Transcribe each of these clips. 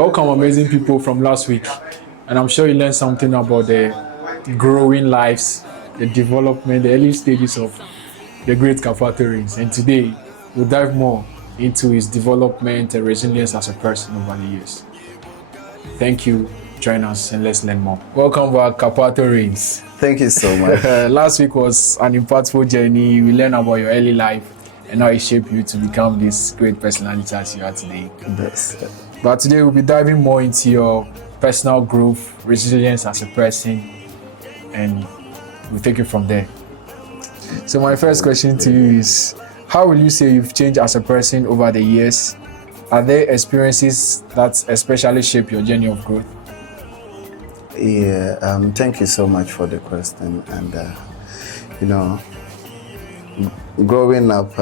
Welcome, amazing people from last week. And I'm sure you learned something about the growing lives, the development, the early stages of the great Kafatorins. And today, we'll dive more into his development and resilience as a person over the years. Thank you. Join us and let's learn more. Welcome back, Kafatorins. Thank you so much. Last week was an impactful journey. We learned about your early life and how it shaped you to become this great personality as you are today. Yes. But today we'll be diving more into your personal growth, resilience as a person, and we'll take it from there. So my first question to you is, how will you say you've changed as a person over the years? Are there experiences that especially shape your journey of growth? Yeah, thank you so much for the question. And, growing up,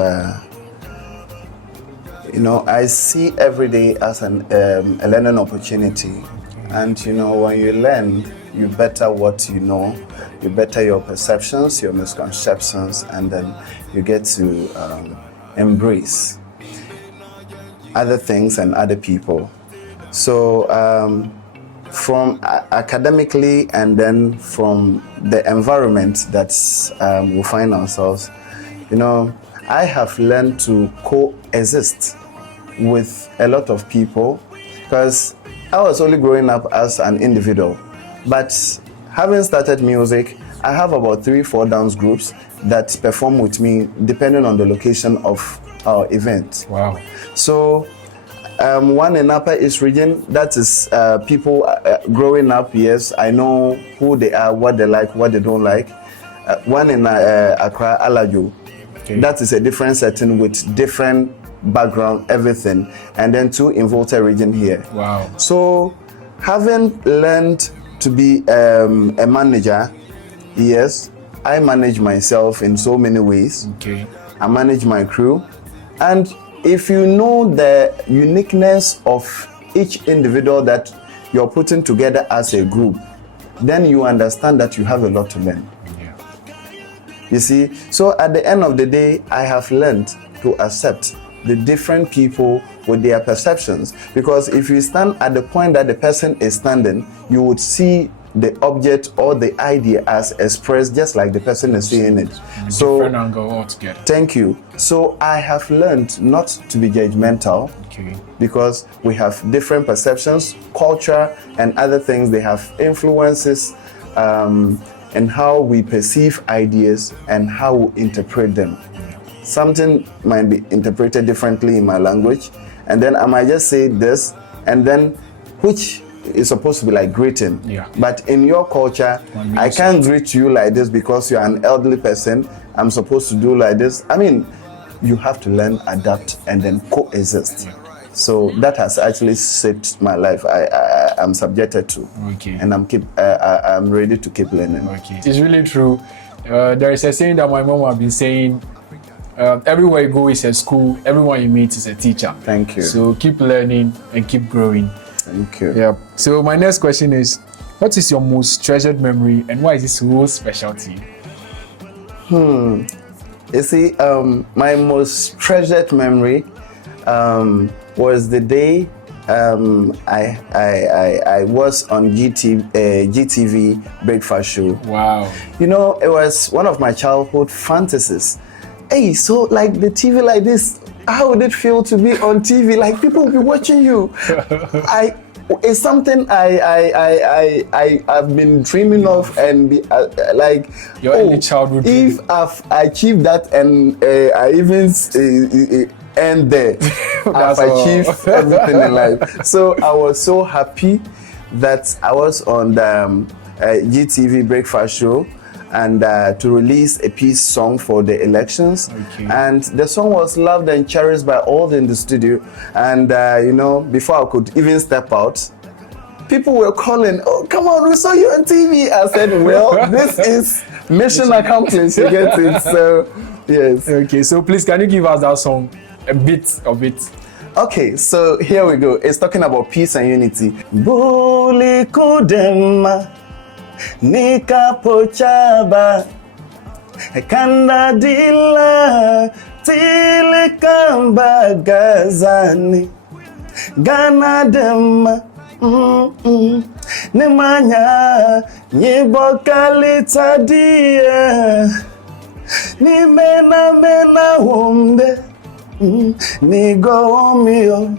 I see every day as a learning opportunity. And, when you learn, you better what you know, you better your perceptions, your misconceptions, and then you get to embrace other things and other people. So, from academically and then from the environment that we find ourselves, I have learned to coexist with a lot of people because I was only growing up as an individual. But having started music, I have about 3-4 dance groups that perform with me depending on the location of our event. Wow. So one in Upper East region, that is people growing up, yes, I know who they are, what they like, what they don't like. One in Accra, Alajo, okay. That is a different setting with different background, everything. And then 2 in Volta region here. Wow. So having learned to be a manager, yes, I manage myself in so many ways. Okay. I manage my crew. And if you know the uniqueness of each individual that you're putting together as a group, then you understand that you have a lot to learn. Yeah. You see, so at the end of the day, I have learned to accept the different people with their perceptions. Because if you stand at the point that the person is standing, you would see the object or the idea as expressed just like the person is seeing it. So different angle altogether. Thank you. So I have learned not to be judgmental, okay, because we have different perceptions, culture and other things. They have influences in how we perceive ideas and how we interpret them. Something might be interpreted differently in my language, and then I might just say this, and then which is supposed to be like greeting. Yeah. But in your culture, I can't greet you like this because you're an elderly person. I'm supposed to do like this. I mean, you have to learn, adapt, and then coexist. Yeah. So that has actually shaped my life. I'm subjected to, okay, and I'm ready to keep learning. Okay, it's really true. There is a saying that my mom has been saying. Everywhere you go is a school. Everyone you meet is a teacher. Thank you. So keep learning and keep growing. Thank you. Yeah. So my next question is, what is your most treasured memory and why is it so special to you? You see, my most treasured memory was the day I was on GTV breakfast show. Wow. It was one of my childhood fantasies. Hey, so like the TV like this, how would it feel to be on TV? Like people will be watching you. It's something I've been dreaming of, and be like your early childhood dream. If I've achieved that, and I even end there, I've achieved everything in life. So I was so happy that I was on the GTV breakfast show, and to release a peace song for the elections. Okay. And the song was loved and cherished by all in the studio. And before I could even step out, people were calling, "Oh, come on, we saw you on TV." I said, well, this is mission accomplished, you get it? So, yes. Okay, so please, can you give us that song, a bit of it? Okay, so here we go. It's talking about peace and unity. Buli kudema nikapochaba kandadila tilikamba gazani Ghana dem Nemanya Nyibokalita dia Ni mena wombe Ni goomio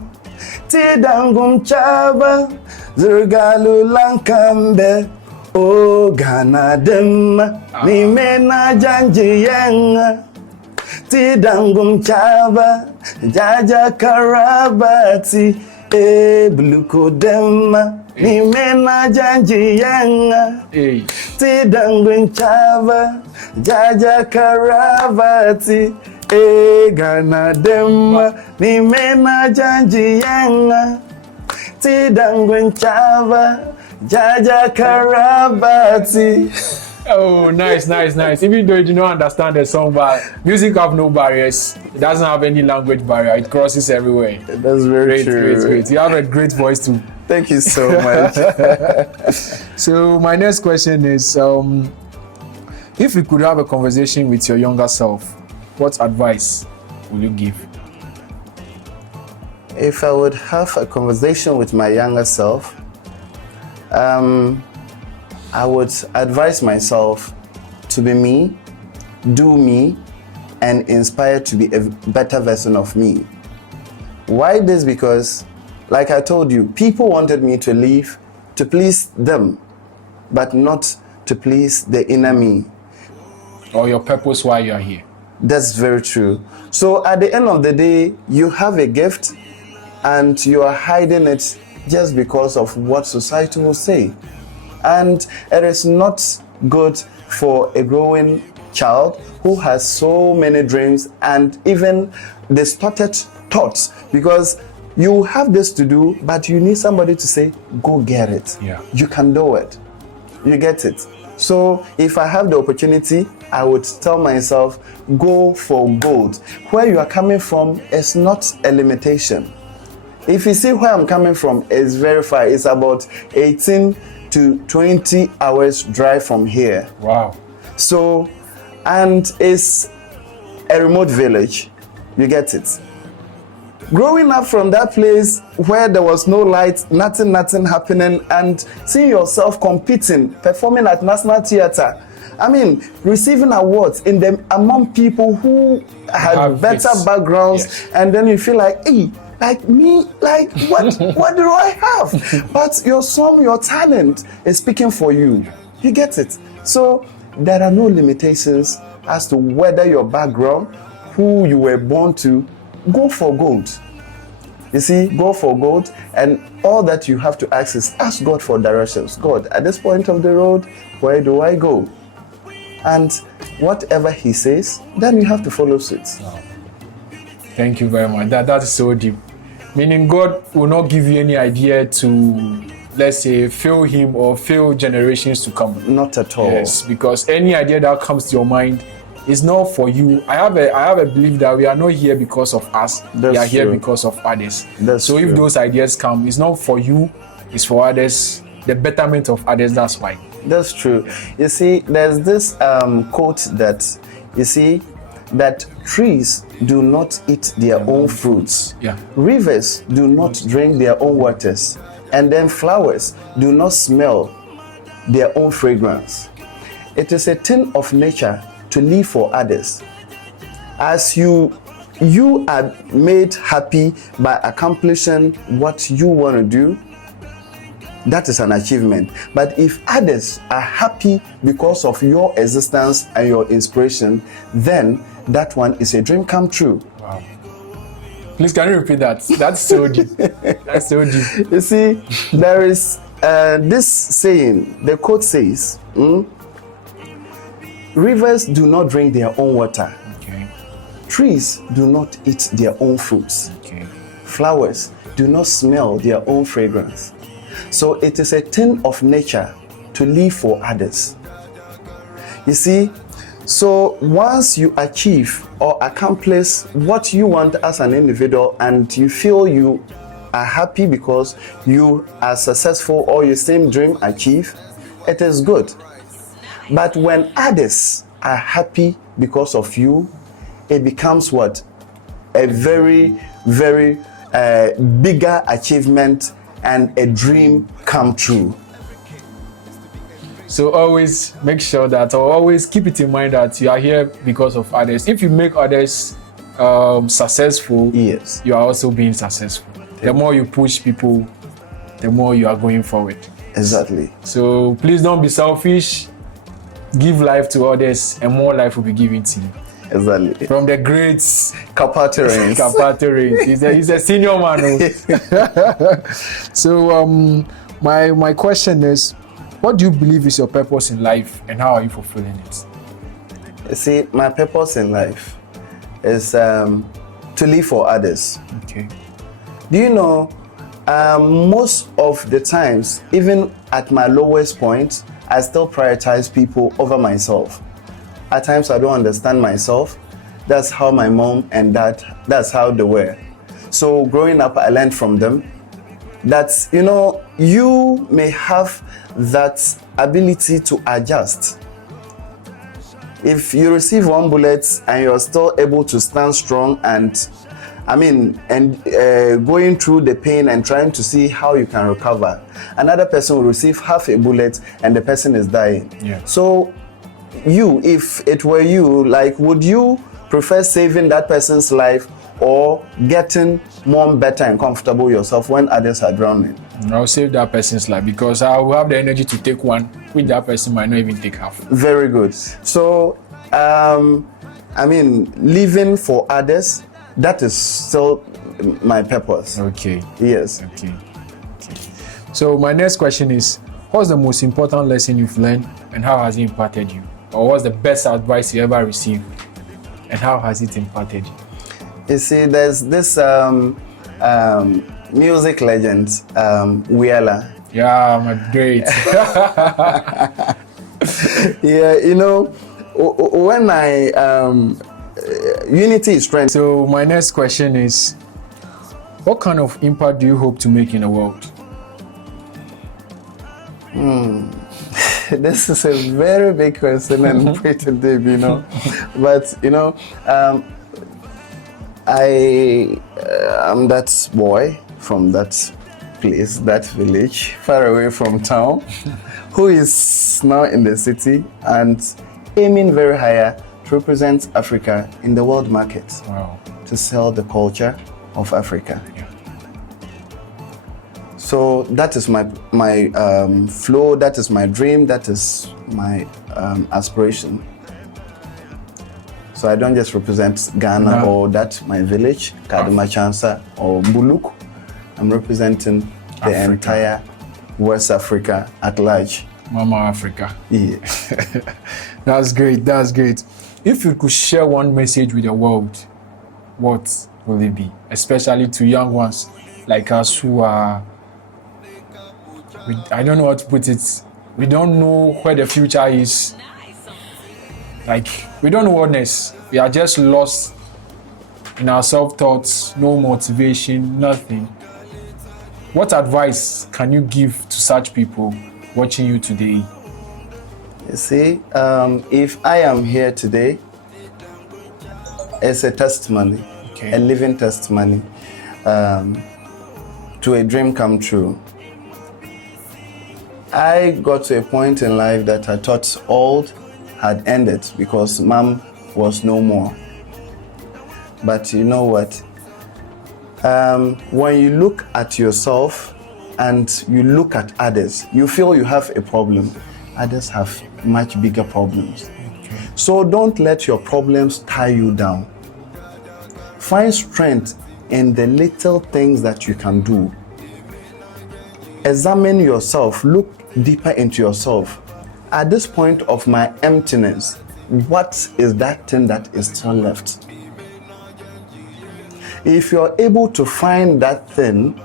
Tidangum chaba Zurgalu lankambe O Ghana dem Ni mena janji yenga Tidangum chaba Jaja karabati Bluko dem Ni mena janji yenga Tidangum chaba Jaja karabati Ghana dem Ni mena janji yenga Tidangum chaba Jaja karabati. Oh, nice. Even though you do not understand the song, but music have no barriers. It doesn't have any language barrier. It crosses everywhere. That's very true. Great. You have a great voice too. Thank you so much. So my next question is, if you could have a conversation with your younger self, what advice will you give? If I would have a conversation with my younger self, I would advise myself to be me, do me, and inspire to be a better version of me. Why this? Because, like I told you, people wanted me to live to please them, but not to please the inner me. Or your purpose why you are here. That's very true. So at the end of the day, you have a gift and you are hiding it just because of what society will say. And it is not good for a growing child who has so many dreams and even distorted thoughts, because you have this to do, but you need somebody to say, go get it. Yeah. You can do it. You get it. So if I have the opportunity, I would tell myself, go for gold. Where you are coming from is not a limitation. If you see where I'm coming from, it's very far. It's about 18 to 20 hours drive from here. Wow. So, and it's a remote village. You get it. Growing up from that place where there was no light, nothing happening, and seeing yourself competing, performing at National Theatre. I mean, receiving awards in them among people who had better backgrounds, yes. And then you feel like, hey, like me, like what do I have? But your song, your talent is speaking for you. You get it? So there are no limitations as to whether your background, who you were born to. Go for gold. You see, go for gold, and all that you have to ask is ask God for directions. God, at this point of the road, where do I go? And whatever He says, then you have to follow suit. Wow. Thank you very much. That is so deep. Meaning God will not give you any idea to, let's say, fail Him or fail generations to come. Not at all. Yes, because any idea that comes to your mind is not for you. I have a belief that we are not here because of us. We are here because of others. So if those ideas come, it's not for you, it's for others, the betterment of others. That's why. That's true. You see, there's this quote that, you see, that trees do not eat their own fruits. Yeah. Rivers do not drink their own waters. And then flowers do not smell their own fragrance. It is a thing of nature to live for others. As you are made happy by accomplishing what you want to do, that is an achievement. But if others are happy because of your existence and your inspiration, then that one is a dream come true. Wow. Please, can you repeat that? That's so deep. That's so deep. You see, there is this saying, the quote says, rivers do not drink their own water. Okay. Trees do not eat their own fruits. Okay. Flowers do not smell their own fragrance. So it is a thing of nature to live for others. You see, so once you achieve or accomplish what you want as an individual and you feel you are happy because you are successful or your same dream achieved, it is good. But when others are happy because of you, it becomes what? A very, very bigger achievement and a dream come true. So always make sure that, or always keep it in mind that you are here because of others. If you make others successful, Yes. you are also being successful. The more you push people, the more you are going forward. Exactly. So please don't be selfish. Give life to others, and more life will be given to you. Exactly. From the great Kappa he's a senior man. So my question is, what do you believe is your purpose in life, and how are you fulfilling it? You see, my purpose in life is to live for others. Okay. Do you know, most of the times, even at my lowest point, I still prioritize people over myself. At times I don't understand myself. That's how my mom and dad, that's how they were. So growing up, I learned from them that, you know, you may have that ability to adjust. If you receive one bullet and you're still able to stand strong and going through the pain and trying to see how you can recover, another person will receive half a bullet and the person is dying. Yeah. So you, if it were you, like, would you prefer saving that person's life or getting more better and comfortable yourself when others are drowning? I'll save that person's life, because I will have the energy to take one, which that person might not even take half. Very good. So, living for others, that is still my purpose. Okay. Yes. Okay. So my next question is, what's the most important lesson you've learned, and how has it impacted you? Or what's the best advice you ever received, and how has it impacted you? You see, there's this music legend, Wheeler. Yeah, my great. Yeah, you know, when unity is strength. So my next question is, what kind of impact do you hope to make in the world? This is a very big question and pretty deep, you know. But, you know, I am that boy from that place, that village, far away from town, who is now in the city and aiming very higher to represent Africa in the world market. Wow. To sell the culture of Africa. Yeah. So that is my flow, that is my dream, that is my aspiration. So I don't just represent Ghana or that my village, Kadimachansa or Buluk. I'm representing the entire West Africa at large. Mama Africa. Yeah. That's great. That's great. If you could share one message with the world, what will it be? Especially to young ones like us who are, I don't know how to put it. We don't know where the future is. Like, we don't know what next. We are just lost in our self-thoughts, no motivation, nothing. What advice can you give to such people watching you today? You see, if I am here today, it's a testimony, a living testimony to a dream come true. I got to a point in life that I thought all had ended because mom was no more. But you know what? When you look at yourself and you look at others, you feel you have a problem. Others have much bigger problems. So don't let your problems tie you down. Find strength in the little things that you can do. Examine yourself, look deeper into yourself. At this point of my emptiness, what is that thing that is still left? If you're able to find that thing,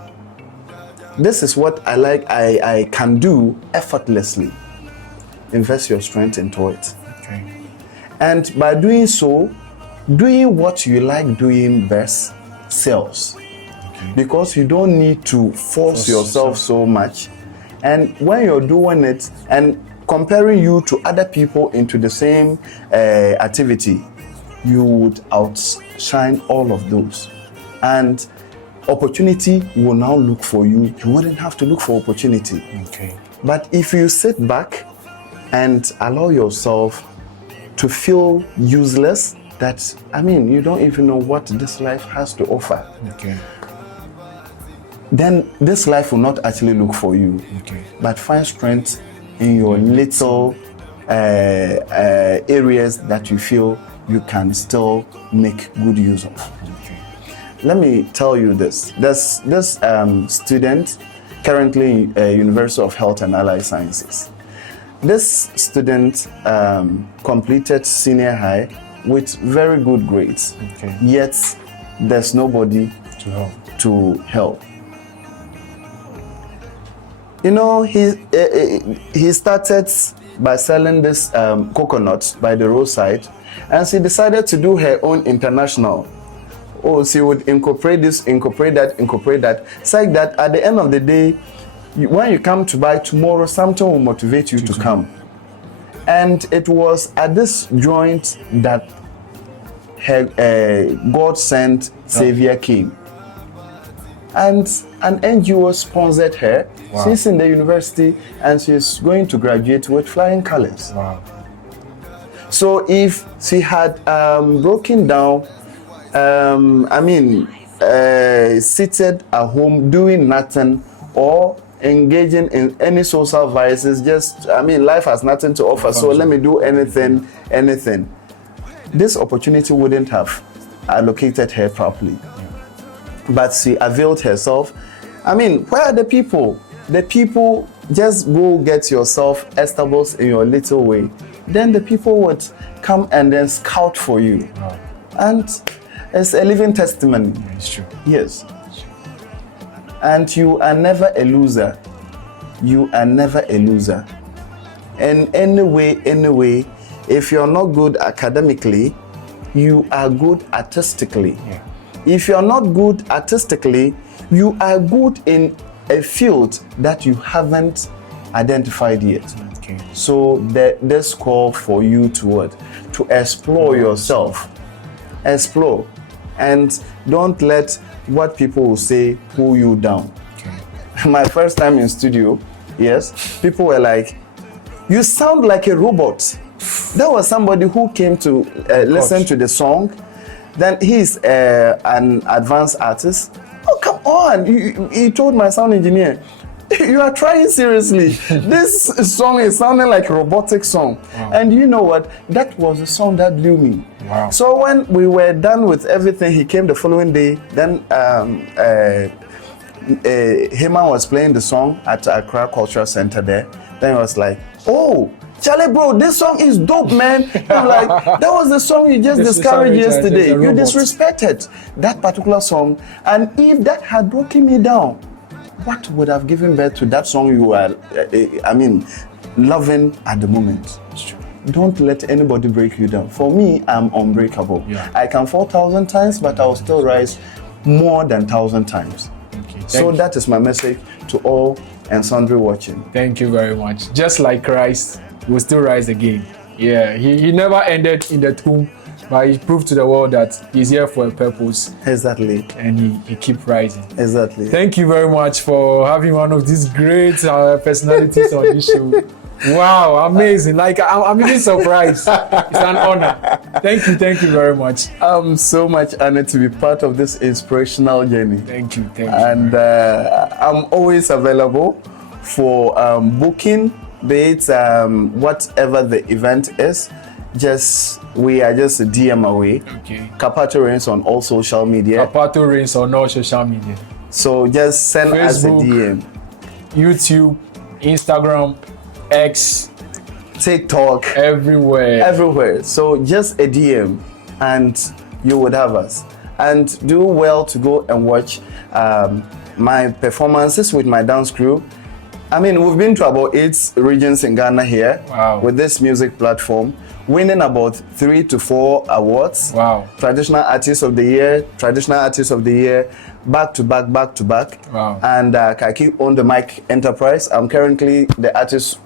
this is what I can do effortlessly. Invest your strength into it. Okay. And by doing so, doing what you like doing best sells. Okay. Because you don't need to force yourself so much. And when you're doing it and comparing you to other people into the same activity, you would outshine all of those. And opportunity will now look for you. You wouldn't have to look for opportunity. Okay. But if you sit back and allow yourself to feel useless, that, I mean, you don't even know what this life has to offer. Okay. Then this life will not actually look for you. Okay. But find strength in your little areas that you feel you can still make good use of. Okay. Let me tell you this. There's this student currently in University of Health and Allied Sciences. This student completed senior high with very good grades. Okay. Yet there's nobody to help. You know, he started by selling this coconut by the roadside, and she decided to do her own international. Oh, she would incorporate this, incorporate that. It's like that at the end of the day, when you come to buy tomorrow, something will motivate you to come. And it was at this joint that her God-sent Savior came. And an NGO sponsored her. Wow. She's in the university and she's going to graduate with flying colors. Wow. So if she had broken down, seated at home doing nothing or engaging in any social vices, life has nothing to offer, so let me do anything. This opportunity wouldn't have allocated her properly. But she availed herself. Where are the people? The people, just go get yourself established in your little way. Then the people would come and then scout for you. Wow. And it's a living testimony. It's true. Yes. And you are never a loser. You are never a loser. And anyway, if you're not good academically, you are good artistically. Yeah. If you're not good artistically, you are good in a field that you haven't identified yet. Okay. So there's call for you to explore yourself. Explore. And don't let what people will say pull you down. Okay. My first time in studio, yes, people were like, you sound like a robot. There was somebody who came to listen to the song. Then he's an advanced artist. Oh, come on. He told my sound engineer, you are trying seriously. This song is sounding like a robotic song. Wow. And you know what? That was the song that blew me. Wow. So when we were done with everything, he came the following day. Then Hema was playing the song at Accra Cultural Center there. Then he was like, oh, Charlie, bro, this song is dope, man. I'm like, that was the song you just discouraged yesterday. You disrespected that particular song. And if that had broken me down, what would have given birth to that song you are, loving at the moment? Don't let anybody break you down. For me, I'm unbreakable. Yeah. I can fall 1,000 times, but I will still rise more than 1,000 times. Okay. So that is my message to all and sundry watching. Thank you very much. Just like Christ, he will still rise again. Yeah, he never ended in the tomb, but he proved to the world that he's here for a purpose. Exactly. And he keep rising. Exactly. Thank you very much for having one of these great personalities on this show. Wow, amazing. Like, I'm really surprised. It's an honor. Thank you very much. I'm so much honored to be part of this inspirational journey. Thank you. And I'm always available for booking, be it whatever the event is. We are just a DM away. Okay. Kapato Reigns on all social media. Kapato Reigns on all social media. So just send us a DM. YouTube, Instagram, X, TikTok, everywhere. So just a DM and you would have us. And do well to go and watch my performances with my dance crew. We've been to about 8 regions in Ghana here. Wow. With this music platform, winning about 3 to 4 awards. Wow. Traditional Artist of the Year, back to back. Wow. And Kaki own the mic enterprise. I'm currently the artist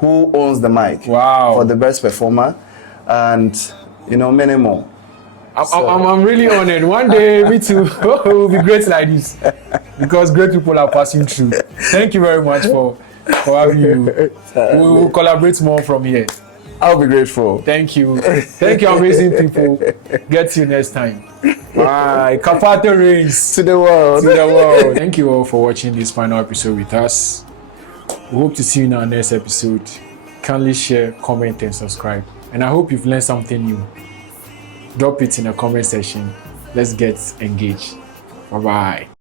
who owns the mic. Wow. For the best performer, and many more. I'm really honored. One day, me too, will be great like this because great people are passing through. Thank you very much for having you. We'll collaborate more from here. I'll be grateful. Thank you, amazing people. Get you next time. Bye. Kapata reigns To the world. Thank you all for watching this final episode with us. We hope to see you in our next episode. Kindly share, comment, and subscribe. And I hope you've learned something new. Drop it in the comment section. Let's get engaged. Bye-bye.